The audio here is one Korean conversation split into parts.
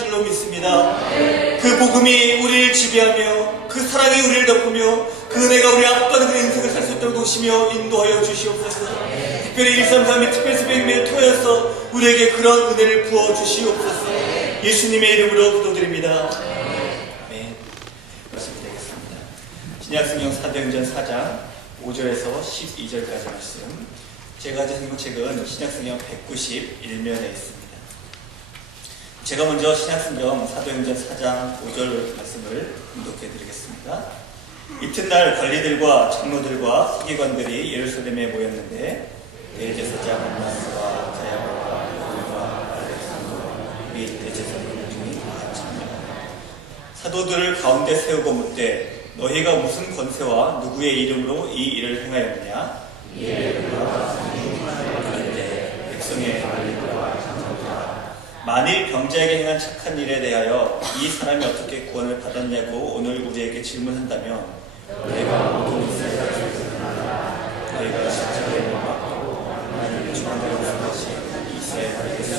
줄로 믿습니다. 그 복음이 우리를 지배하며 그 사랑이 우리를 덮으며 그 은혜가 우리 앞가는 그 인생을 살 수 있도록 도우시며 인도하여 주시옵소서. 특별히 133의 특별수배임을 통해서 우리에게 그런 은혜를 부어주시옵소서. 예수님의 이름으로 기도드립니다. 네, 말씀 드리겠습니다. 신약성경 사도행전 4장 5절에서 12절까지 말씀. 제가 가진 성경책은 신약성경 191면에 있습니다. 제가 먼저 신약성경 사도행전 4장 5절 말씀을 봉독해 드리겠습니다. 이튿날 관리들과 장로들과 서기관들이 예루살렘에 모였는데 대제사장 안나스와 가야바와 요한과 알렉산더와 및 대제사장 중에 다 참여하여 사도들을 가운데 세우고 묻되 너희가 무슨 권세와 누구의 이름으로 이 일을 행하였느냐? 그런데 백성의 관리들과 장로들아 만일 병자에게 행한 착한 일에 대하여 이 사람이 어떻게 구원을 받았냐고 오늘 우리에게 질문한다면 너희가 모든 것을 너희가 십자가에 못 박고 하나님의 주관대로 한 것이 이스라엘에게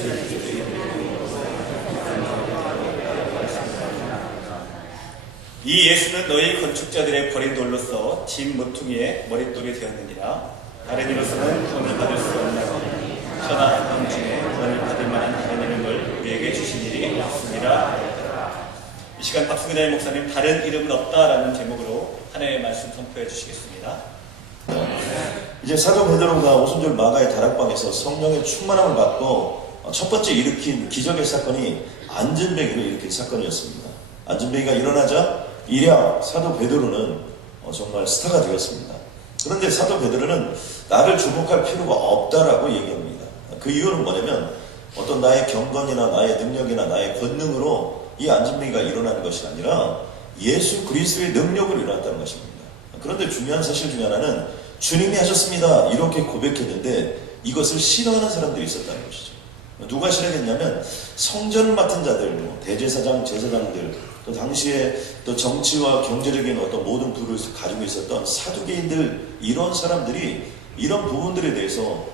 이 예수는 너희 건축자들의 버린 돌로서 진 모퉁이의 머릿돌이 되었느니라. 다른 이로서는 구원을 받을 수 없나니 천하 방 중에 구원을 받을 만한 다른 이름을 우리에게 주신 일이 없습니다. 이 시간 박승근의 목사님 다른 이름은 없다라는 제목으로 하나님의 말씀 선포해 주시겠습니다. 이제 사도 베드로가 오순절 마가의 다락방에서 성령의 충만함을 받고 첫 번째 일으킨 기적의 사건이 안전뱅이로 일으킨 사건이었습니다. 안전뱅이가 일어나자 이랴 사도 베드로는 정말 스타가 되었습니다. 그런데 사도 베드로는 나를 주목할 필요가 없다라고 얘기합니다. 그 이유는 뭐냐면 어떤 나의 경건이나 나의 능력이나 나의 권능으로 이 안전뱅이가 일어나는 것이 아니라 예수 그리스도의 능력으로 일어났다는 것입니다. 그런데 중요한 사실 중에 하나는 주님이 하셨습니다 이렇게 고백했는데 이것을 싫어하는 사람들이 있었다는 것이죠. 누가 싫어했냐면 성전을 맡은 자들, 대제사장, 제사장들, 또 당시에 또 정치와 경제적인 어떤 모든 부를 가지고 있었던 사두개인들, 이런 사람들이 이런 부분들에 대해서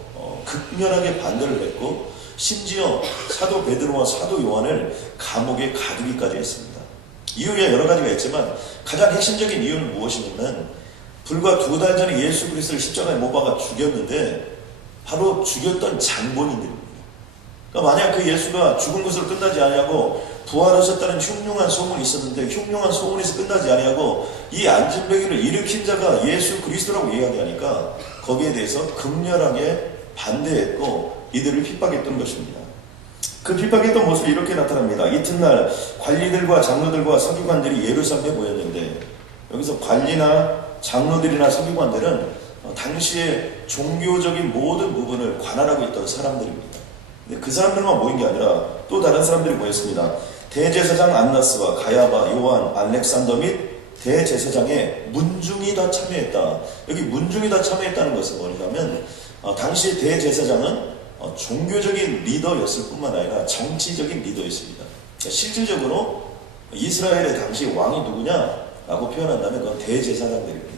극렬하게 반대를 했고 심지어 사도 베드로와 사도 요한을 감옥에 가두기까지 했습니다. 이유에 여러 가지가 있지만 가장 핵심적인 이유는 무엇이냐면 불과 2달 전에 예수 그리스도를 십자가에 못 박아 죽였는데 바로 죽였던 장본인들입니다. 그러니까 만약 그 예수가 죽은 것으로 끝나지 아니하고 부활하셨다는 흉흉한 소문이 있었는데 흉흉한 소문에서 끝나지 아니하고 이 안전뱅이를 일으킨 자가 예수 그리스도라고 이야기하니까 거기에 대해서 극렬하게 반대했고 이들을 핍박했던 것입니다. 그 핍박했던 모습이 이렇게 나타납니다. 이튿날 관리들과 장로들과 서기관들이 예루살렘에 모였는데 여기서 관리나 장로들이나 서기관들은 당시에 종교적인 모든 부분을 관할하고 있던 사람들입니다. 근데 그 사람들만 모인 게 아니라 또 다른 사람들이 모였습니다. 대제사장 안나스와 가야바, 요한, 알렉산더 및 대제사장의 문중이 다 참여했다. 여기 문중이 다 참여했다는 것은 뭐냐면 당시 대제사장은 종교적인 리더였을 뿐만 아니라 정치적인 리더였습니다. 그러니까 실질적으로 이스라엘의 당시 왕이 누구냐라고 표현한다면 그건 대제사장들입니다.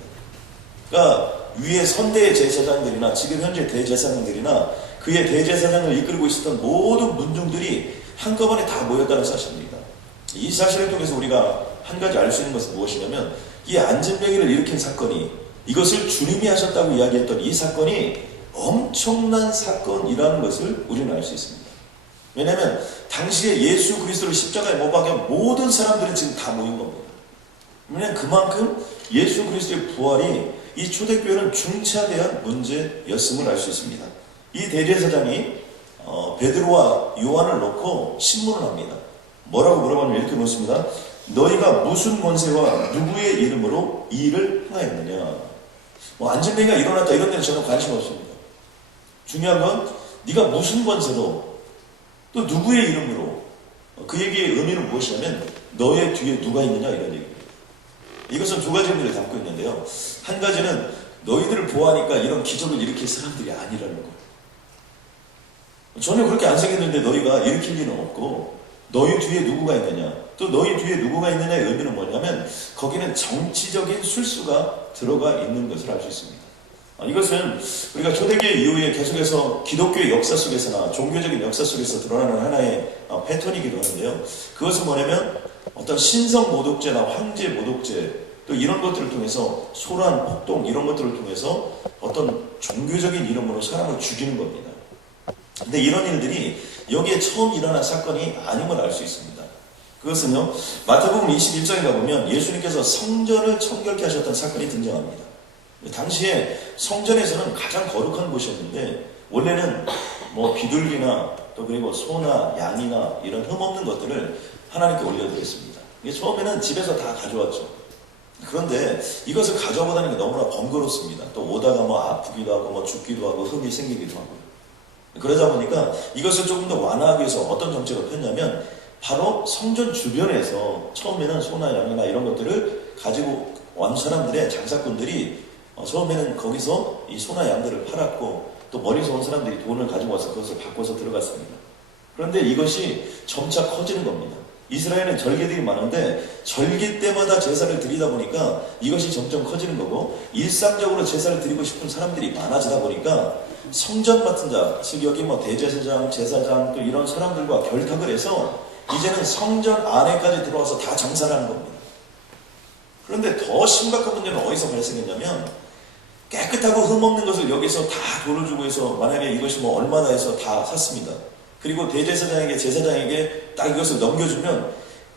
그러니까 위에 선대 제사장들이나 지금 현재 대제사장들이나 그의 대제사장을 이끌고 있었던 모든 문중들이 한꺼번에 다 모였다는 사실입니다. 이 사실을 통해서 우리가 한 가지 알 수 있는 것은 무엇이냐면 이 안전뱅이를 일으킨 사건이 이것을 주님이 하셨다고 이야기했던 이 사건이 엄청난 사건이라는 것을 우리는 알 수 있습니다. 왜냐하면 당시에 예수 그리스도를 십자가에 못 박은 모든 사람들은 지금 다 모인 겁니다. 왜냐하면 그만큼 예수 그리스도의 부활이 이 초대교회는 중차대한 문제였음을 알 수 있습니다. 이 대제사장이 베드로와 요한을 놓고 신문을 합니다. 뭐라고 물어보면 이렇게 묻습니다. 너희가 무슨 권세와 누구의 이름으로 이 일을 행하였느냐? 안전뱅이가 일어났다 이런 데는 저는 관심 없습니다. 중요한 건 네가 무슨 권세로 또 누구의 이름으로, 그 얘기의 의미는 무엇이냐면 너의 뒤에 누가 있느냐 이런 얘기입니다. 이것은 두 가지 의미를 담고 있는데요. 한 가지는 너희들을 보호하니까 이런 기적을 일으킬 사람들이 아니라는 거. 전혀 그렇게 안 생겼는데 너희가 일으킬 일은 없고 너희 뒤에 누구가 있느냐, 또 너희 뒤에 누구가 있느냐의 의미는 뭐냐면 거기는 정치적인 술수가 들어가 있는 것을 알 수 있습니다. 이것은 우리가 초대교회 이후에 계속해서 기독교의 역사 속에서나 종교적인 역사 속에서 드러나는 하나의 패턴이기도 하는데요. 그것은 뭐냐면 어떤 신성 모독죄나 황제 모독죄 또 이런 것들을 통해서 소란, 폭동 이런 것들을 통해서 어떤 종교적인 이름으로 사람을 죽이는 겁니다. 근데 이런 일들이 여기에 처음 일어난 사건이 아님을 알 수 있습니다. 그것은요, 마태복음 21장에 가보면 예수님께서 성전을 청결케 하셨던 사건이 등장합니다. 당시에 성전에서는 가장 거룩한 곳이었는데 원래는 뭐 비둘기나 또 그리고 소나 양이나 이런 흠없는 것들을 하나님께 올려드렸습니다. 처음에는 집에서 다 가져왔죠. 그런데 이것을 가져오다는 게 너무나 번거롭습니다. 또 오다가 뭐 아프기도 하고 뭐 죽기도 하고 흠이 생기기도 하고. 그러다 보니까 이것을 조금 더 완화하기 위해서 어떤 정책을 폈냐면 바로 성전 주변에서 처음에는 소나 양이나 이런 것들을 가지고 온 사람들의 장사꾼들이 처음에는 거기서 이 소나 양들을 팔았고 또 멀리서 온 사람들이 돈을 가지고 와서 그것을 바꿔서 들어갔습니다. 그런데 이것이 점차 커지는 겁니다. 이스라엘은 절기들이 많은데 절기 때마다 제사를 드리다 보니까 이것이 점점 커지는 거고 일상적으로 제사를 드리고 싶은 사람들이 많아지다 보니까 성전 맡은 자, 즉 여기 뭐 대제사장, 제사장 또 이런 사람들과 결탁을 해서 이제는 성전 안에까지 들어와서 다 장사를 하는 겁니다. 그런데 더 심각한 문제는 어디서 발생했냐면 깨끗하고 흠없는 것을 여기서 다 돈을 주고 해서 만약에 이것이 뭐 얼마나 해서 다 샀습니다. 그리고 대제사장에게 제사장에게 딱 이것을 넘겨주면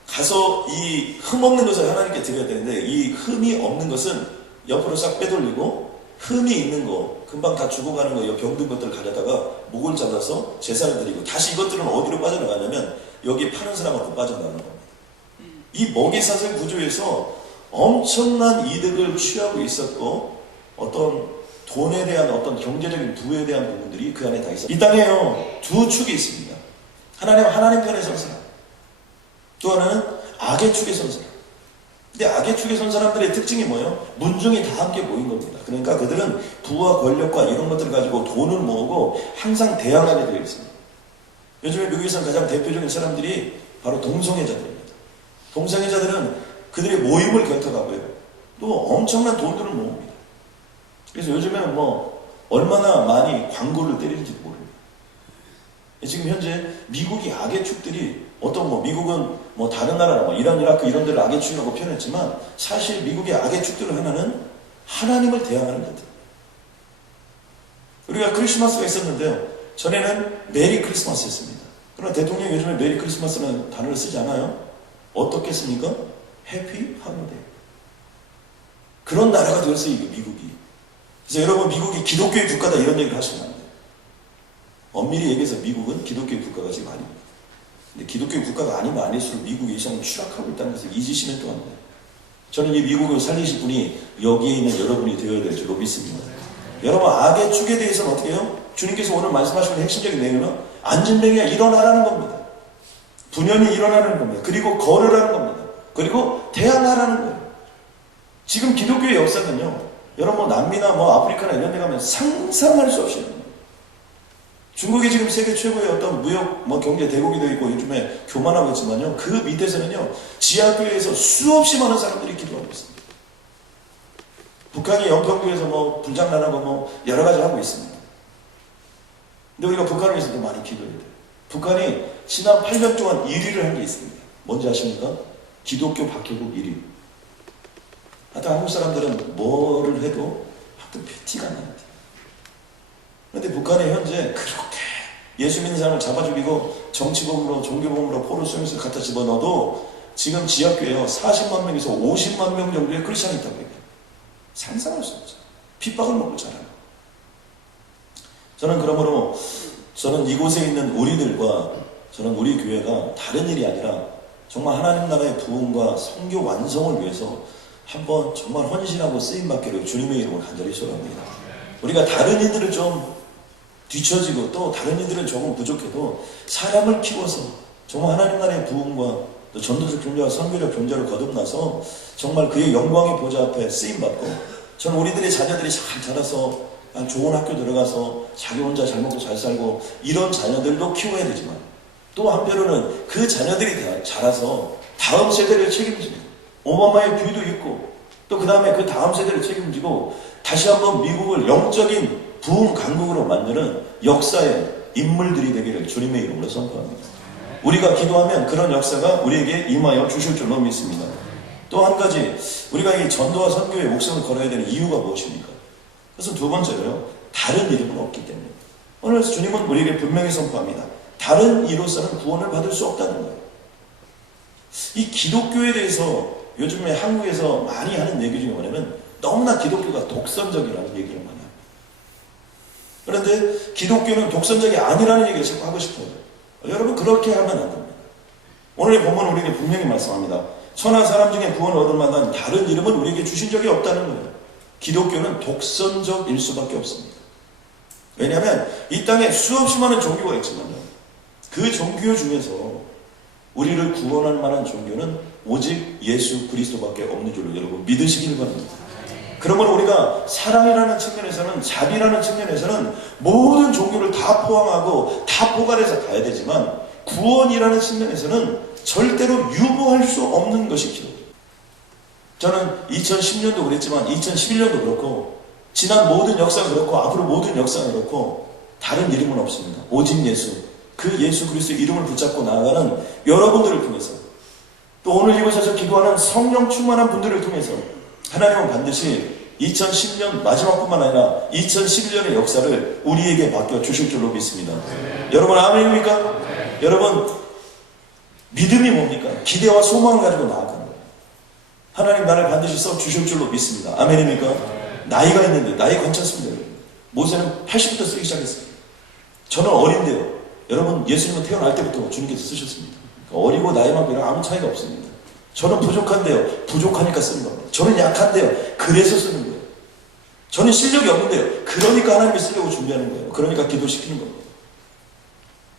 가서 이 흠없는 것을 하나님께 드려야 되는데 이 흠이 없는 것은 옆으로 싹 빼돌리고 흠이 있는 거 금방 다 죽어가는 거 병든 것들을 가져다가 목을 잘라서 제사를 드리고 다시 이것들은 어디로 빠져나가냐면 여기 파는 사람한테 빠져나가는 겁니다. 이 먹이사슬 구조에서 엄청난 이득을 취하고 있었고 어떤 돈에 대한 어떤 경제적인 부에 대한 부분들이 그 안에 다 있어요. 이 땅에요 두 축이 있습니다. 하나는 하나님 편에 선 사람, 또 하나는 악의 축에 선 사람. 근데 악의 축에 선 사람들의 특징이 뭐예요? 문중이 다 함께 모인 겁니다. 그러니까 그들은 부와 권력과 이런 것들을 가지고 돈을 모으고 항상 대항하게 되어 있습니다. 요즘에 미국에서는 가장 대표적인 사람들이 바로 동성애자들입니다. 동성애자들은 그들의 모임을 결탁하고요. 또 엄청난 돈들을 모읍니다. 그래서 요즘에는 뭐 얼마나 많이 광고를 때리는지도 모릅니다. 지금 현재 미국이 악의 축들이 어떤 뭐 미국은 뭐 다른 나라나 뭐 이란, 이라크 이런 데를 악의 축이라고 표현했지만 사실 미국의 악의 축들 하나는 하나님을 대항하는 것들. 우리가 크리스마스가 있었는데요. 전에는 메리 크리스마스였습니다. 그러나 대통령이 요즘에 메리 크리스마스라는 단어를 쓰지 않아요. 어떻게 씁니까? 해피 하루데이. 그런 나라가 되었어요, 이게 미국이. 그래서 여러분 미국이 기독교의 국가다 이런 얘기를 하시면 안 돼요. 엄밀히 얘기해서 미국은 기독교의 국가가 지금 아닙니다. 근데 기독교의 국가가 아니면 아닐수록 미국이 이상은 추락하고 있다는 것을 잊으시면 또 안 돼요. 저는 이 미국을 살리실 분이 여기에 있는 여러분이 되어야 될 줄로 믿습니다. 여러분 악의 축에 대해서는 어떻게 해요? 주님께서 오늘 말씀하시는 핵심적인 내용은 안진뱅이가 일어나라는 겁니다. 분연히 일어나는 겁니다. 그리고 걸으라는 겁니다. 그리고 대항하라는 거예요. 지금 기독교의 역사는요. 여러분 남미나 뭐 아프리카나 이런 데 가면 상상할 수 없이 중국이 지금 세계 최고의 어떤 무역 뭐 경제 대국이 되어 있고 요즘에 교만하고 있지만요. 그 밑에서는요. 지하교회에서 수없이 많은 사람들이 기도하고 있습니다. 북한이 연평도에서 뭐 불장난하고 뭐 여러 가지 하고 있습니다. 근데 우리가 북한을 위해서도 많이 기도해야 돼요. 북한이 지난 8년 동안 1위를 한 게 있습니다. 뭔지 아십니까? 기독교 박해국 1위. 하여튼 한국 사람들은 뭐를 해도 하여튼 티가 나요. 그런데 북한이 현재 그렇게 예수 믿는 사람을 잡아 죽이고 정치범으로 종교범으로 포로 수용소에 갖다 집어넣어도 지금 지하교회에 40만 명에서 50만 명 정도의 크리스천이 있다고 해요. 상상할 수 없죠. 핍박을 먹고 자라요. 저는 그러므로 저는 이곳에 있는 우리들과 저는 우리 교회가 다른 일이 아니라 정말 하나님 나라의 부흥과 성교 완성을 위해서 한번 정말 헌신하고 쓰임받기를 주님의 이름으로 간절히 소원합니다. 우리가 다른 이들을 좀 뒤처지고 또 다른 이들은 조금 부족해도 사람을 키워서 정말 하나님 나라의 부흥과 또 전도적 존재와 선교적 존재를 거듭나서 정말 그의 영광의 보좌 앞에 쓰임받고 저는 우리들의 자녀들이 잘 자라서 좋은 학교 들어가서 자기 혼자 잘 먹고 잘 살고 이런 자녀들도 키워야 되지만 또 한편으로는 그 자녀들이 자라서 다음 세대를 책임지는 오바마의 뷰도 있고 또 그 다음에 그 다음 세대를 책임지고 다시 한번 미국을 영적인 부흥 강국으로 만드는 역사의 인물들이 되기를 주님의 이름으로 선포합니다. 우리가 기도하면 그런 역사가 우리에게 임하여 주실 줄로 믿습니다. 또 한 가지, 우리가 이 전도와 선교에 목숨을 걸어야 되는 이유가 무엇입니까? 그것은 두 번째로요, 다른 이름은 없기 때문에. 오늘 주님은 우리에게 분명히 선포합니다. 다른 이로서는 구원을 받을 수 없다는 거예요. 이 기독교에 대해서 요즘에 한국에서 많이 하는 얘기 중에 뭐냐면 너무나 기독교가 독선적이라는 얘기를 많이 합니다. 그런데 기독교는 독선적이 아니라는 얘기를 자꾸 하고 싶어요. 여러분, 그렇게 하면 안 됩니다. 오늘의 본문은 우리에게 분명히 말씀합니다. 천하 사람 중에 구원을 얻을 만한 다른 이름은 우리에게 주신 적이 없다는 거예요. 기독교는 독선적일 수밖에 없습니다. 왜냐하면 이 땅에 수없이 많은 종교가 있지만요, 그 종교 중에서 우리를 구원할 만한 종교는 오직 예수 그리스도밖에 없는 줄로 여러분 믿으시길 바랍니다. 그러므로 우리가 사랑이라는 측면에서는, 자비라는 측면에서는 모든 종교를 다 포함하고 다 포괄해서 가야 되지만, 구원이라는 측면에서는 절대로 유보할 수 없는 것이 기독교. 저는 2010년도 그랬지만 2011년도 그렇고 지난 모든 역사가 그렇고 앞으로 모든 역사가 그렇고 다른 이름은 없습니다. 오직 예수, 그 예수 그리스도의 이름을 붙잡고 나아가는 여러분들을 통해서, 또 오늘 이곳에서 기도하는 성령 충만한 분들을 통해서 하나님은 반드시 2010년 마지막뿐만 아니라 2011년의 역사를 우리에게 맡겨주실 줄로 믿습니다. 여러분 아멘입니까? 여러분, 믿음이 뭡니까? 기대와 소망을 가지고 나아가는 거예요. 하나님 나를 반드시 써주실 줄로 믿습니다. 아멘입니까? 나이가 있는데, 나이 괜찮습니다. 모세는 80부터 쓰기 시작했어요. 저는 어린데요, 여러분, 예수님은 태어날 때부터 주님께서 쓰셨습니다. 어리고 나이만큼이랑 아무 차이가 없습니다. 저는 부족한데요, 부족하니까 쓰는 겁니다. 저는 약한데요, 그래서 쓰는 거예요. 저는 실력이 없는데요, 그러니까 하나님이 쓰려고 준비하는 거예요. 그러니까 기도시키는 겁니다.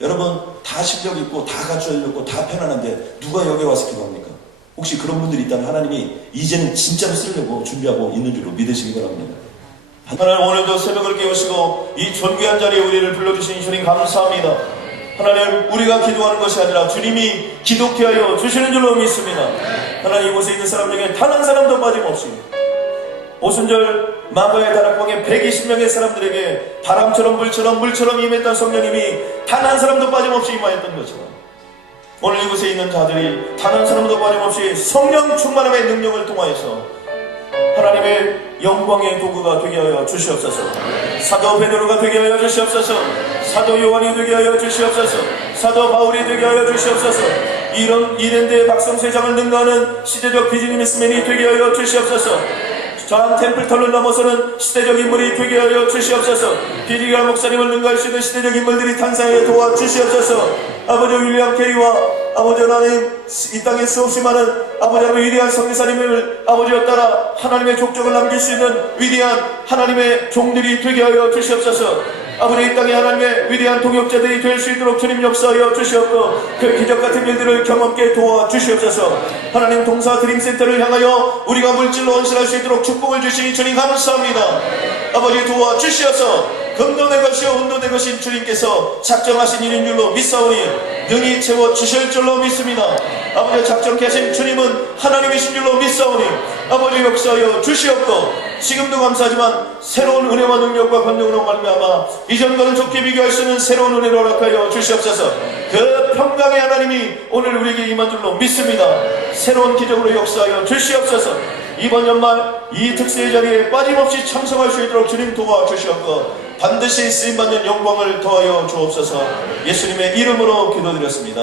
여러분, 다 실력 있고 다 갖춰져 있고 다 편안한데 누가 여기 와서 기도합니까? 혹시 그런 분들이 있다면 하나님이 이제는 진짜로 쓰려고 준비하고 있는 줄로 믿으시기 바랍니다. 하나님, 오늘도 새벽을 깨우시고 이 존귀한 자리에 우리를 불러주신 주님 감사합니다. 하나님, 우리가 기도하는 것이 아니라 주님이 기독케 하여 주시는 줄로 믿습니다. 하나님, 이곳에 있는 사람 중에 단 한 사람도 빠짐없이 오순절 마가의 다락방에 120명의 사람들에게 바람처럼 물처럼 임했던 성령님이 단 한 사람도 빠짐없이 임하였던 것처럼, 오늘 이곳에 있는 자들이 단 한 사람도 빠짐없이 성령 충만함의 능력을 통하여서 하나님의 영광의 도구가 되게 하여 주시옵소서. 사도 베드로가 되게 하여 주시옵소서. 사도 요한이 되게 하여 주시옵소서. 사도 바울이 되게 하여 주시옵소서. 이런 이랜드의 박성세장을 능가하는 시대적 비즈니스맨이 되게 하여 주시옵소서. 저한 템플턴을 넘어서는 시대적 인물이 되게 하여 주시옵소서. 비리가 목사님을 능가할 수 있는 시대적 인물들이 탄생하여 도와주시옵소서. 아버지 윌리엄 캐리와 아버지 하나님, 이 땅에 수없이 많은 아버지 하나님 위대한 성교사님을 아버지와 따라 하나님의 족적을 남길 수 있는 위대한 하나님의 종들이 되게 하여 주시옵소서. 아버지, 이 땅에 하나님의 위대한 동역자들이 될 수 있도록 주님 역사하여 주시옵고 그 기적같은 일들을 경험케 도와주시옵소서. 하나님, 동사 드림센터를 향하여 우리가 물질로 헌신할 수 있도록 축복을 주시니 주님 감사합니다. 아버지, 도와주시어서 금도 내 것이요 은도 내 것인 주님께서 작정하신 일인 줄로 믿사오니 능히 채워주실 줄로 믿습니다. 아버지, 작정케 하신 주님은 하나님이신 줄로 믿사오니 아버지 역사하여 주시옵고, 지금도 감사하지만 새로운 은혜와 능력과 권능으로 말미암아 이전과는 좋게 비교할 수 있는 새로운 은혜를 허락하여 주시옵소서. 그 평강의 하나님이 오늘 우리에게 임한 줄로 믿습니다. 새로운 기적으로 역사하여 주시옵소서. 이번 연말 이 특세의 자리에 빠짐없이 참석할 수 있도록 주님 도와주시옵고 반드시 쓰임받는 영광을 더하여 주옵소서. 예수님의 이름으로 기도드렸습니다.